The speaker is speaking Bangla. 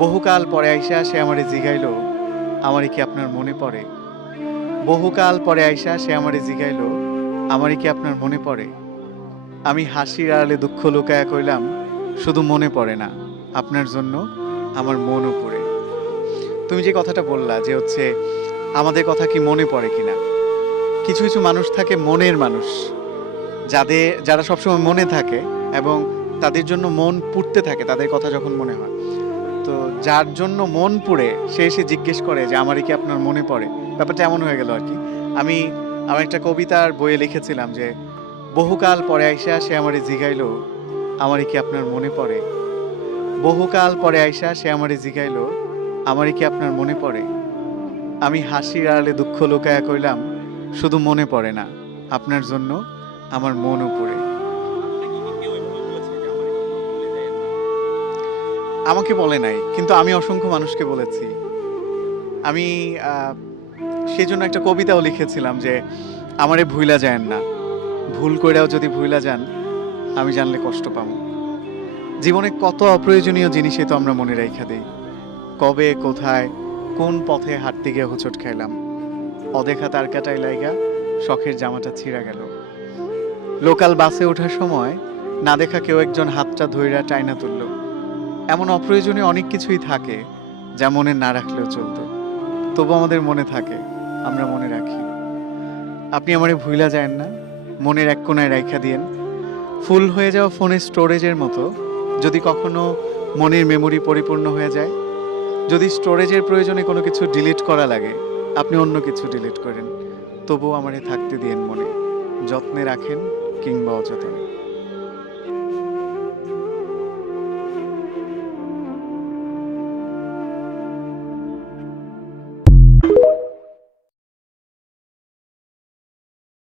বহুকাল পরে আইসা সে আমারে জিগাইল, আমারে কি আপনার মনে পড়ে? বহুকাল পরে আইসা সে আমারে জিগাইল, আমারে কি আপনার মনে পড়ে? আমি হাসির আড়ালে দুঃখ লুকায়া কইলাম, শুধু মনে পড়ে না, আপনার জন্য আমার মনও পড়ে। তুমি যে কথাটা বললা যে হচ্ছে আমাদের কথা কি মনে পড়ে কিনা? কিছু, কিছু মানুষ থাকে মনের মানুষ। যারা সবসময় মনে থাকে এবং তাদের জন্য মন পুড়তে থাকে তাদের কথা যখন মনে হয়। তো যার জন্য মন পুড়ে সে এসে জিজ্ঞেস করে যে আমারই কি আপনার মনে পড়ে? ব্যাপারটা এমন হয়ে গেল আরকি। আমি আমার একটা কবিতার বইয়ে লিখেছিলাম যে, বহুকাল পরে আইসা সে আমারে জিগাইল, আমারই কি আপনার মনে পড়ে? বহুকাল পরে আইসা সে আমারে জিগাইল, আমারই কি আপনার মনে পড়ে? আমি হাসির আড়ালে দুঃখ লুকায়া কইলাম, শুধু মনে পড়ে না, আপনার জন্য আমার মনও পড়ে। আপনাকে কি কেউ এভাবে বলেছে যে আমার এই কখনো ভুলে যাইয়েন না? আমাকে বলে নাই, কিন্তু আমি অসংখ্য মানুষকে বলেছি। আমি আ সেজন্য একটা কবিতাও লিখেছিলাম যে, আমারে ভুইলা যায়েন না। ভুল কইরাও যদি ভুইলা যান, আমি জানলে কষ্ট পামু। জীবনে কত অপ্রয়োজনীয় জিনিসই তো আমরা মনে রাইখা দেই। কবে, কোথায়, কোন পথে হাঁটতে গিয়ে হোঁচট খাইলাম। অদেখা তারকাটায় লাইগা শখের জামাটা ছিঁড়া গেল। লোকাল বাসে ওঠার সময় না দেখা কেউ একজন হাতটা ধইরা টাইনা তুলল। এমন অপ্রয়োজনীয় অনেক কিছুই থাকে যা মনে না রাখলেও চলতো। তবু আমাদের মনে থাকে, আমরা মনে রাখি। আপনি আমারে ভুইলা যায়েন না, মনের এক কোণায় রাইখা দিয়েন। ফুল হয়ে যাওয়া ফোনের স্টোরেজের মতো যদি কখনো মনের মেমোরি পরিপূর্ণ হয়ে যায়, যদি স্টোরেজের প্রয়োজনে কোনো কিছু ডিলিট করা লাগে, আপনি অন্য কিছু ডিলিট করেন। তবুও আমারে থাকতে দিয়েন মনে। যত্নে রাখেন কিংবা অযত্নে।